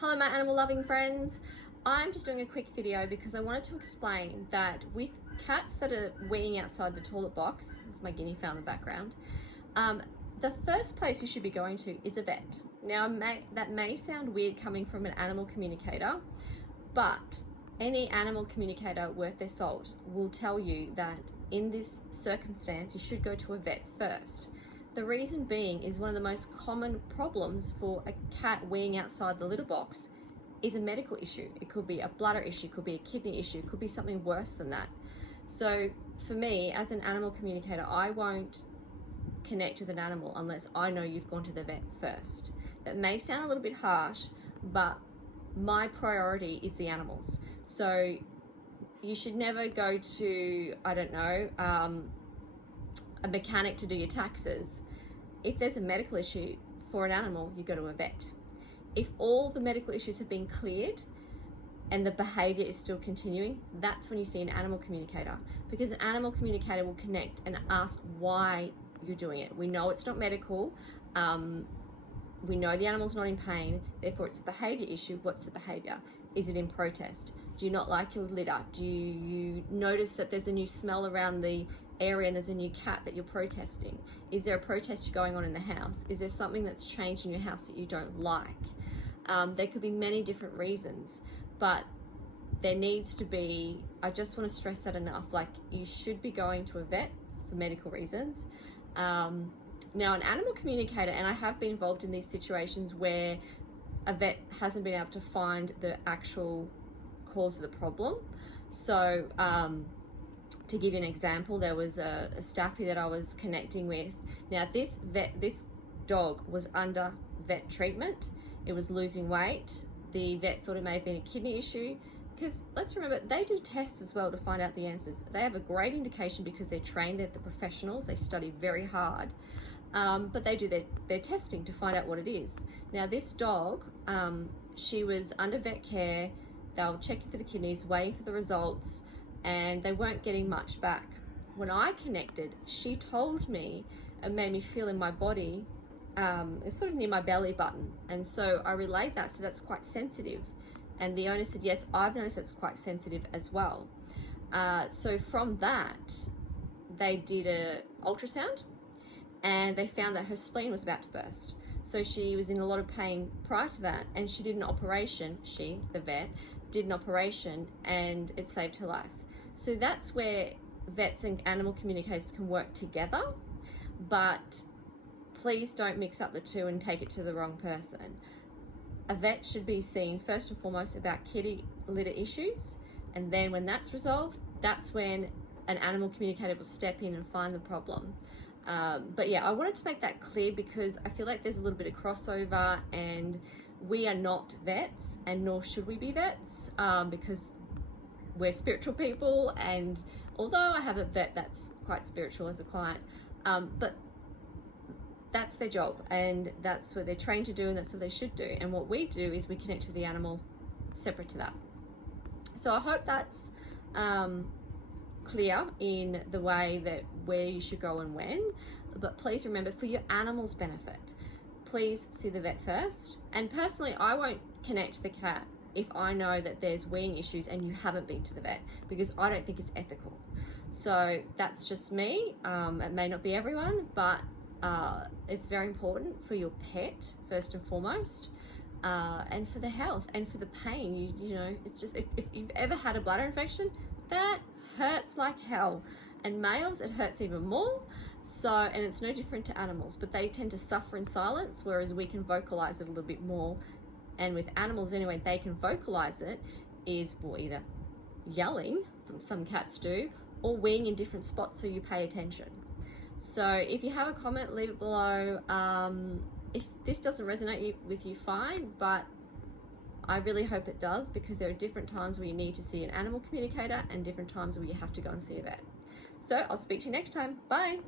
Hello my animal loving friends. I'm just doing a quick video because I wanted to explain that with cats that are weeing outside the toilet box, there's my guinea fowl in the background, the first place you should be going to is a vet. Now that may sound weird coming from an animal communicator, but any animal communicator worth their salt will tell you that in this circumstance you should go to a vet first. The reason being is one of the most common problems for a cat weeing outside the litter box is a medical issue. It could be a bladder issue, it could be a kidney issue, it could be something worse than that. So for me, as an animal communicator, I won't connect with an animal unless I know you've gone to the vet first. That may sound a little bit harsh, but my priority is the animals. So you should never go to, I don't know, a mechanic to do your taxes. If there's a medical issue for an animal, you go to a vet. If all the medical issues have been cleared and the behavior is still continuing, that's when you see an animal communicator, because an animal communicator will connect and ask why you're doing it. We know it's not medical. We know the animal's not in pain, therefore it's a behavior issue. What's the behavior? Is it in protest? Do you not like your litter? Do you notice that there's a new smell around the area and there's a new cat that you're protesting? Is there a protest going on in the house? Is there something that's changed in your house that you don't like? There could be many different reasons, but there needs to be, I just want to stress that enough, like you should be going to a vet for medical reasons. Now an animal communicator, and I have been involved in these situations where a vet hasn't been able to find the actual cause of the problem. So to give you an example, there was a staffy that I was connecting with. Now this dog was under vet treatment. It was losing weight. The vet thought it may have been a kidney issue, because let's remember, they do tests as well to find out the answers. They have a great indication because they're trained, they're the professionals, they study very hard, but they do their testing to find out what it is. Now this dog, she was under vet care. They were checking for the kidneys, waiting for the results, and they weren't getting much back. When I connected, she told me, it made me feel in my body, it's sort of near my belly button, and so I relayed that, so that's quite sensitive. And the owner said, yes, I've noticed that's quite sensitive as well. So from that, they did an ultrasound and they found that her spleen was about to burst. So she was in a lot of pain prior to that, and she did an operation, the vet, did an operation, and it saved her life. So that's where vets and animal communicators can work together, but please don't mix up the two and take it to the wrong person. A vet should be seen first and foremost about kitty litter issues, and then when that's resolved, that's when an animal communicator will step in and find the problem. But yeah, I wanted to make that clear because I feel like there's a little bit of crossover, and we are not vets, and nor should we be vets, because we're spiritual people, and although I have a vet that's quite spiritual as a client, but that's their job, and that's what they're trained to do, and that's what they should do. And what we do is we connect with the animal separate to that. So I hope that's clear in the way that where you should go and when. But please remember, for your animal's benefit, please see the vet first. And personally, I won't connect the cat if I know that there's weeing issues and you haven't been to the vet, because I don't think it's ethical. So that's just me. It may not be everyone, but it's very important for your pet first and foremost, and for the health and for the pain. You know, it's just, if you've ever had a bladder infection, that hurts like hell, and males it hurts even more. So, and it's no different to animals, but they tend to suffer in silence, whereas we can vocalize it a little bit more. And with animals anyway, they can vocalize it is, well, either yelling, some cats do, or weeing in different spots so you pay attention. So if you have a comment, leave it below. If this doesn't resonate with you, fine, but I really hope it does, because there are different times where you need to see an animal communicator and different times where you have to go and see a vet. So I'll speak to you next time. Bye.